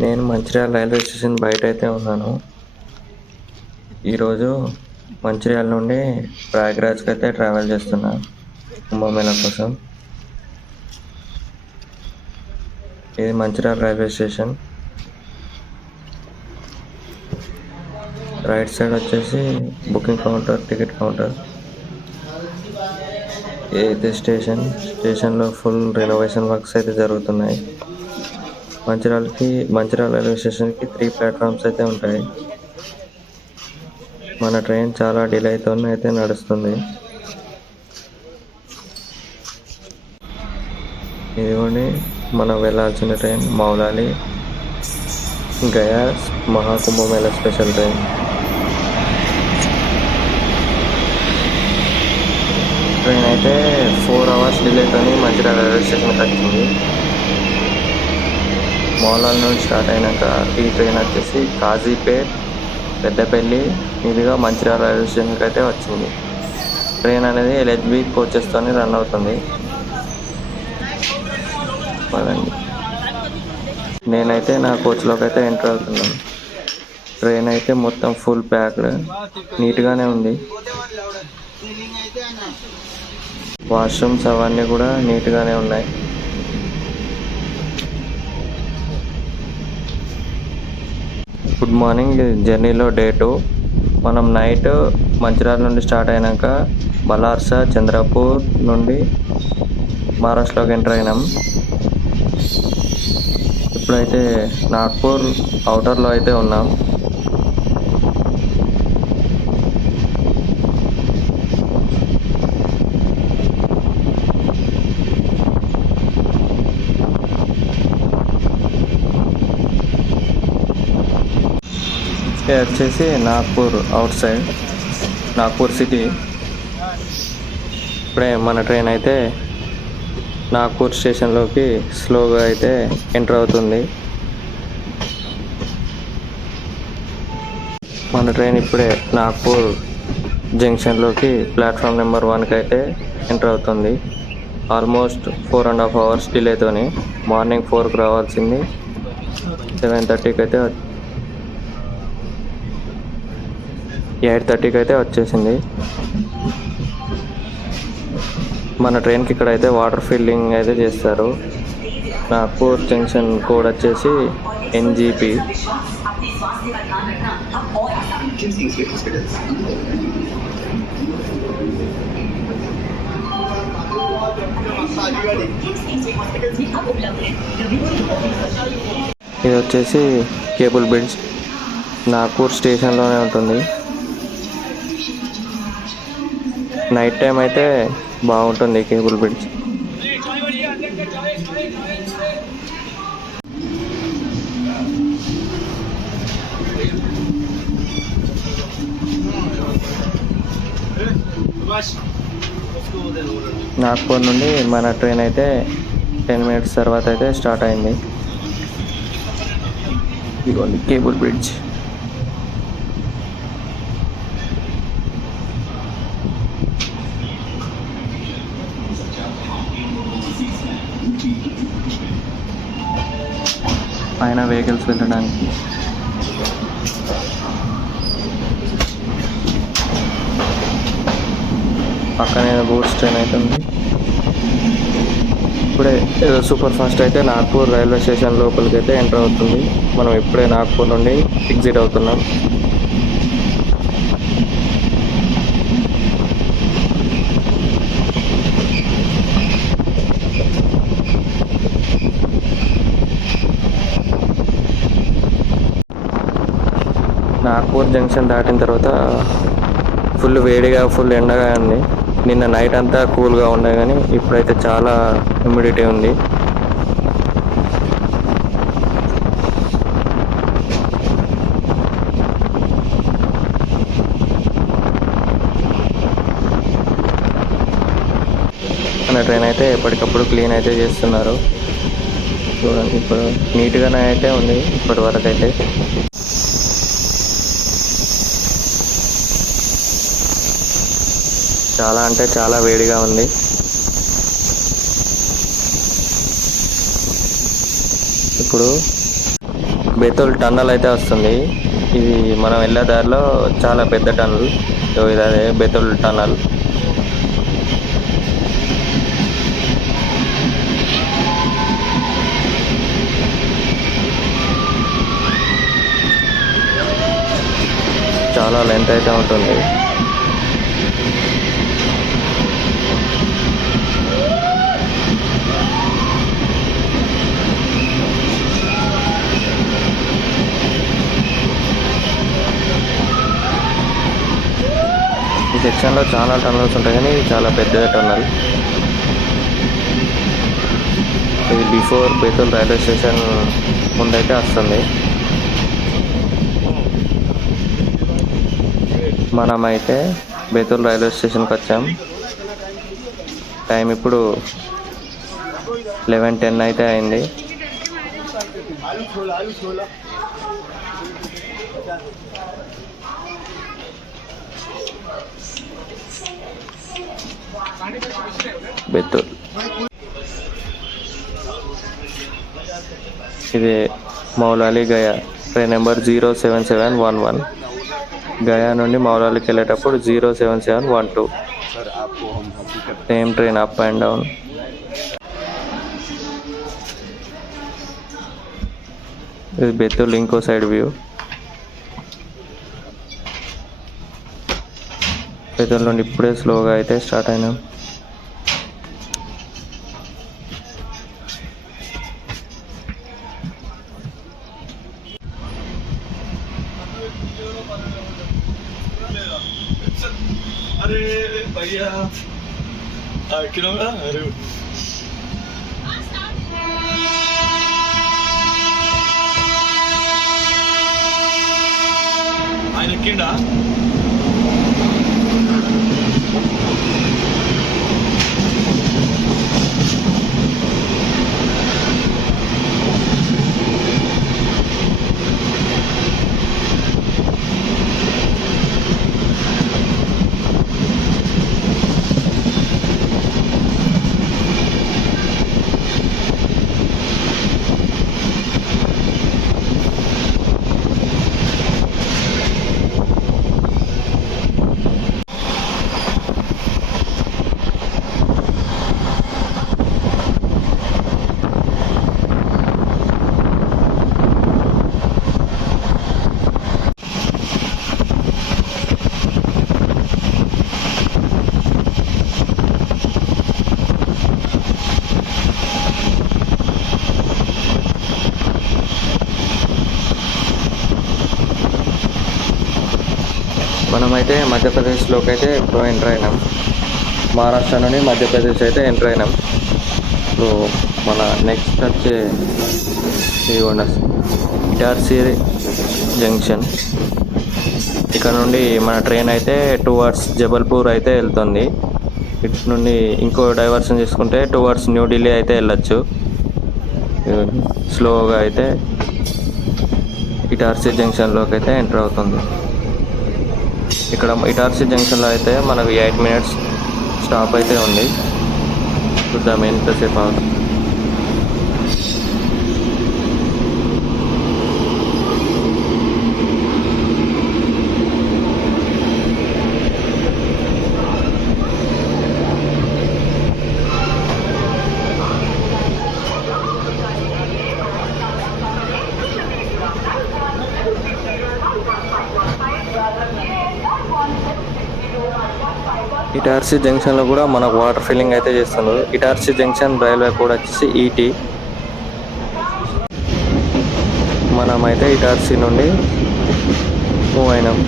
నేను Mancherial railway station బయట అయితే ఉన్నాను. ఈరోజు మంచిర్యాల నుండి ప్రయాగ్రాజ్కి అయితే ట్రావెల్ చేస్తున్నా కుంభమేళా కోసం. ఇది Mancherial railway station. Right side వచ్చేసి బుకింగ్ కౌంటర్, టికెట్ కౌంటర్. అయితే స్టేషన్లో ఫుల్ రెనోవేషన్ వర్క్స్ అయితే జరుగుతున్నాయి. మంచిర్యాల రైల్వే స్టేషన్కి 3 ప్లాట్ఫామ్స్ అయితే ఉంటాయి. మన ట్రైన్ చాలా డిలేతో అయితే నడుస్తుంది. ఇదిగోండి మనం వెళ్ళాల్సిన train Moulali Gaya Maha Kumbh Mela special train. Train అయితే 4 hours డిలేతో మంచిర్యాల రైల్వే స్టేషన్కి వచ్చింది. మౌలాలి నుండి స్టార్ట్ అయినాక ఈ ట్రైన్ వచ్చేసి కాజీపేట్, పెద్దపల్లి మీదుగా మంచిర్యాల రైల్వే స్టేషన్కి అయితే వచ్చింది. ట్రైన్ అనేది LHB కోచెస్తో రన్ అవుతుంది. నేనైతే నా కోచ్లోకి అయితే ఎంటర్ అవుతున్నాను. ట్రైన్ అయితే మొత్తం ఫుల్ ప్యాక్డ్, నీట్గానే ఉంది. వాష్రూమ్స్ అవన్నీ కూడా నీట్గానే ఉన్నాయి. Good morning. జర్నీలో డే 2. మనం నైట్ మంచిర్యాల నుండి స్టార్ట్ అయినాక బలార్సా, చంద్రపూర్ నుండి మహారాష్ట్రలోకి ఎంటర్ అయినాం. ఇప్పుడైతే నాగ్పూర్ అవుటర్లో అయితే ఉన్నాం. వచ్చేసి Nagpur out side, Nagpur city. ఇప్పుడే మన ట్రైన్ అయితే నాగ్పూర్ స్టేషన్లోకి స్లోగా అయితే ఎంటర్ అవుతుంది. మన ట్రైన్ ఇప్పుడే నాగ్పూర్ జంక్షన్లోకి ప్లాట్ఫామ్ నెంబర్ 1కి అయితే ఎంటర్ అవుతుంది. Almost 4.5 hours డిలేతోని. మార్నింగ్ 4కి రావాల్సింది 7:30కి అయితే 8:30కి అయితే వచ్చేసింది. మన ట్రైన్కి ఇక్కడైతే వాటర్ ఫిల్లింగ్ అయితే చేస్తారు. నాగ్పూర్ జంక్షన్ కోడ్ వచ్చేసి NGP. ఇది వచ్చేసి కేబుల్ బ్రిడ్జ్, నాగ్పూర్ స్టేషన్లోనే ఉంటుంది. నైట్ టైం అయితే బాగుంటుంది కేబుల్ బ్రిడ్జ్. నాగ్పూర్ నుండి మన ట్రైన్ అయితే 10 minutes తర్వాత అయితే స్టార్ట్ అయింది. ఇదిగోండి కేబుల్ బ్రిడ్జ్. పైన వెహికల్స్ వెళ్ళడానికి పక్కనే గూడ్స్ ట్రైన్ అయితే ఉంది. ఇప్పుడే సూపర్ ఫాస్ట్ అయితే నాగ్పూర్ రైల్వే స్టేషన్ లోపలికి అయితే ఎంటర్ అవుతుంది. మనం ఇప్పుడే నాగ్పూర్ నుండి ఎగ్జిట్ అవుతున్నాం. నాగ్పూర్ జంక్షన్ దాటిన తర్వాత ఫుల్ వేడిగా, ఫుల్ ఎండగా ఉంది. నిన్న నైట్ అంతా కూల్గా ఉండే కానీ ఇప్పుడైతే చాలా హ్యూమిడిటీ ఉంది. మన ట్రైన్ అయితే ఎప్పటికప్పుడు క్లీన్ అయితే చేస్తున్నారు. చూడండి, ఇప్పుడు నీట్గానే అయితే ఉంది ఇప్పటి వరకు అయితే. చాలా అంటే చాలా వేడిగా ఉంది. ఇప్పుడు బెతుల్ టన్నల్ అయితే వస్తుంది. ఇది మనం వెళ్ళే దారిలో చాలా పెద్ద టన్నల్. ఇది అదే బెతుల్ టన్నల్. చాలా లెంత్ అయితే ఉంటుంది. ఈ సెక్షన్లో చాలా టన్నల్స్ ఉంటాయి, కానీ ఇది చాలా పెద్ద టన్నల్. ఇది బిఫోర్ బెతుల్ రైల్వే స్టేషన్ ముందైతే వస్తుంది. మనమైతే బెతుల్ రైల్వే స్టేషన్కి వచ్చాం. టైం ఇప్పుడు 11:10 అయితే అయింది. బెతుల్ ఇది మౌలాలి గయా ట్రైన్ నెంబర్ 07711. గయా నుండి మౌలాలికి వెళ్ళేటప్పుడు 07712. Same train up and down. ఇది బెతుల్ ఇంకో సైడ్ వ్యూ. బెతుల్ నుండి ఇప్పుడే స్లోగా అయితే స్టార్ట్ అయినాం. अरे भैया क्यों अरे ఆయన ఎక్కిండా మనమైతే మధ్యప్రదేశ్లోకి అయితే ఇప్పుడు ఎంటర్ అయినాం. మహారాష్ట్ర నుండి మధ్యప్రదేశ్ అయితే ఎంటర్ అయినాం. ఇప్పుడు మన నెక్స్ట్ వచ్చే ఇటార్సీ జంక్షన్. ఇక్కడ నుండి మన ట్రైన్ అయితే టువర్డ్స్ జబల్పూర్ అయితే వెళ్తుంది. ఇటు నుండి ఇంకో డైవర్షన్ తీసుకుంటే టువర్డ్స్ న్యూఢిల్లీ అయితే వెళ్ళొచ్చు. స్లోగా అయితే ఇటార్సీ జంక్షన్లోకి అయితే ఎంటర్ అవుతుంది. ఇక్కడ ఇటార్సీ జంక్షన్లో అయితే మనకు 8 minutes స్టాప్ అయితే ఉంది. చూద్దాం ఎంతసేపు అవుతుంది. ఇటార్సీ జంక్షన్లో కూడా మనకు వాటర్ ఫిల్లింగ్ అయితే చేస్తున్నారు. ఇటార్సీ జంక్షన్ రైల్వే కోడ్ వచ్చేసి ఈటీ. మనమైతే ఇటార్సీ నుండి మూవ్ అయినాం.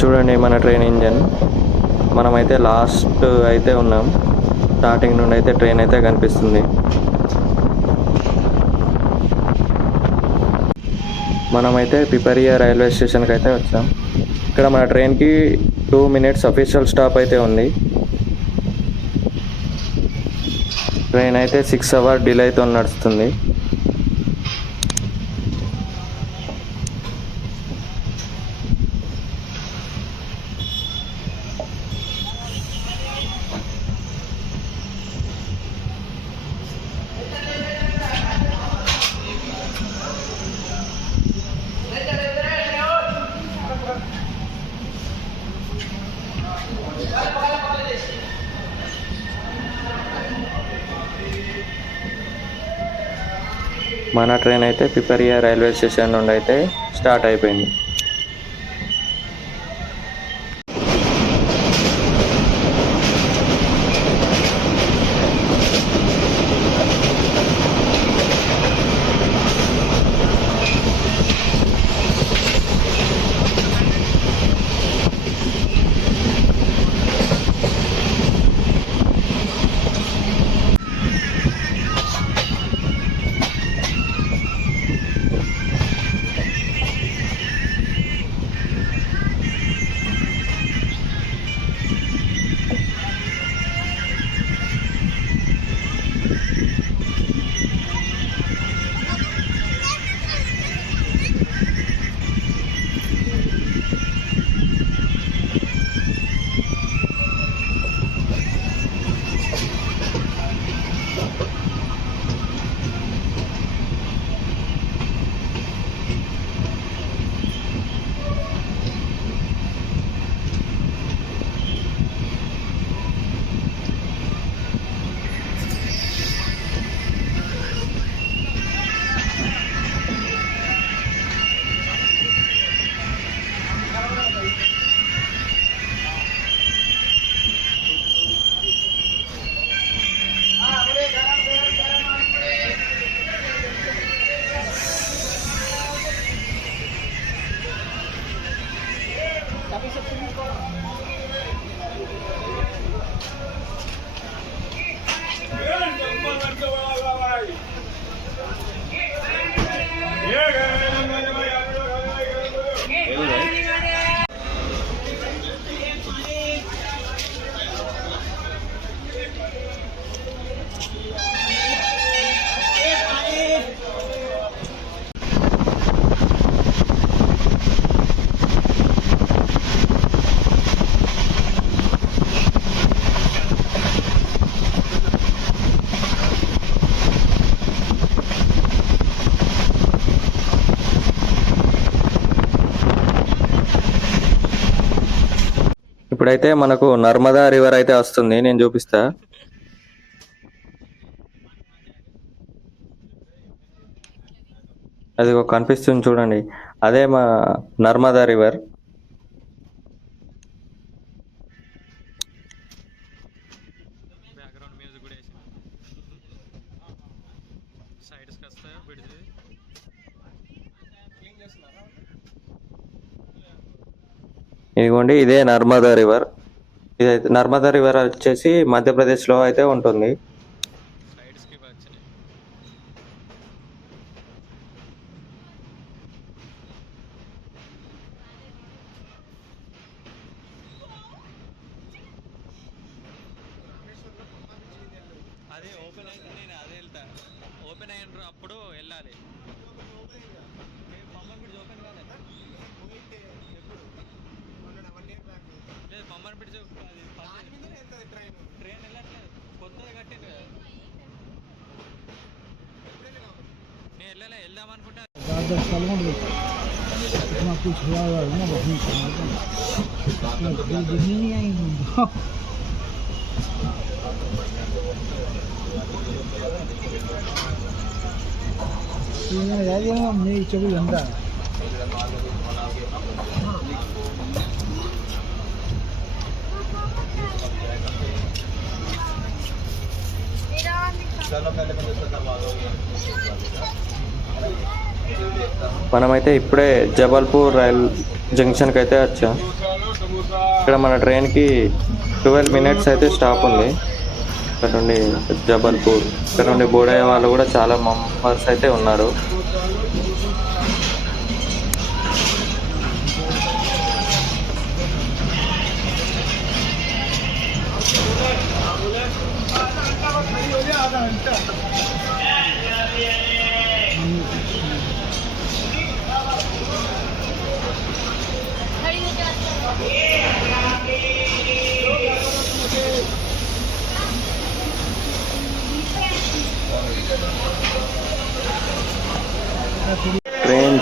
చూడండి మన ట్రైన్ ఇంజన్. మనమైతే లాస్ట్ అయితే ఉన్నాం. స్టార్టింగ్ నుండి అయితే ట్రైన్ అయితే కనిపిస్తుంది. మనమైతే పిపరియా రైల్వే స్టేషన్కి అయితే వచ్చాం. ఇక్కడ మన ట్రైన్కి 2 minutes అఫీషియల్ స్టాప్ అయితే ఉంది. ట్రైన్ అయితే 6 hours డిలేతో నడుస్తుంది. మన ట్రైన్ అయితే పిపరియా రైల్వే స్టేషన్ నుండి అయితే స్టార్ట్ అయిపోయింది. ఇప్పుడైతే మనకు నర్మదా రివర్ అయితే వస్తుంది, నేను చూపిస్తా. అది కనిపిస్తుంది చూడండి, అదే మా నర్మదా రివర్. ఇదిగోండి, ఇదే నర్మదా రివర్. ఇదైతే నర్మదా రివర్ వచ్చేసి మధ్యప్రదేశ్లో అయితే ఉంటుంది. అదే ఓపెన్ అయితే నేను అదే వెళ్తా. ఓపెన్ అయిన అప్పుడు వెళ్ళాలి. పంబన్ బ్రిడ్జ్ ఓపెన్ కాలేదు. లేదు, పంబన్ బ్రిడ్జ్ ట్రైన్ వెళ్ళట్లేదు, కొత్తది కట్టింది కదా. నేను వెళ్ళలే, వెళ్దాం అనుకుంటా. कुछ हुआ हुआ है ना वही नहीं आई मेरी 24 घंटा మనమైతే ఇప్పుడే జబల్పూర్ రైల్ జంక్షన్కి అయితే వచ్చాం. ఇక్కడ మన ట్రైన్కి 12 minutes అయితే స్టాప్ ఉంది. ఇక్కడ నుండి జబల్పూర్, ఇక్కడ నుండి బోడయ్య వాళ్ళు కూడా చాలా మెంబర్స్ అయితే ఉన్నారు.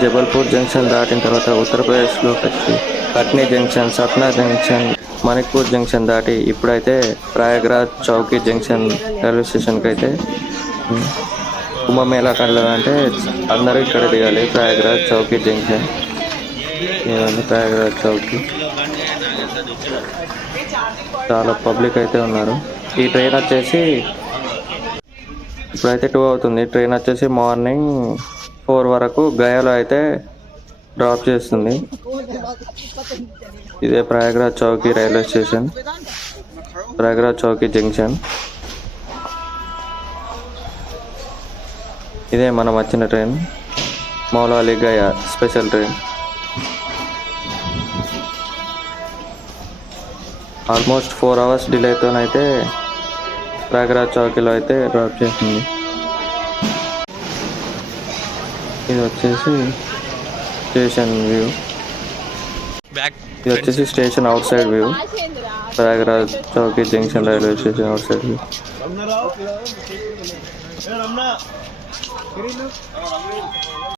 జబల్పూర్ జంక్షన్ దాటిన తర్వాత ఉత్తరప్రదేశ్లోకి వచ్చి Katni junction, Satna junction, Manipur junction దాటి ఇప్పుడైతే ప్రయాగ్రాజ్ చౌకీ జంక్షన్ రైల్వే స్టేషన్కి అయితే కుంభమేళాకి వెళ్ళాలంటే అందరూ ఇక్కడ దిగాలి. ప్రయాగ్రాజ్ చౌకీ జంక్షన్, ఇవన్నీ ప్రయాగ్రాజ్ చౌకీ. చాలా పబ్లిక్ అయితే ఉన్నారు. ఈ ట్రైన్ వచ్చేసి ఇప్పుడైతే 2 అవుతుంది. ట్రైన్ వచ్చేసి మార్నింగ్ 4 వరకు గయాలో అయితే డ్రాప్ చేస్తుంది. ఇదే Prayagraj Chowki railway station, Prayagraj Chowki junction. ఇదే మనం వచ్చిన train, Moulali Gaya special train. Almost 4 hours డిలేతోనైతే ప్రయాగ్రాజ్ చౌకీలో అయితే డ్రాప్ చేసింది. ఇది వచ్చేసి స్టేషన్ వ్యూ. ఇది వచ్చేసి station outside view. Prayagraj Chowki junction railway station outside view. Ramana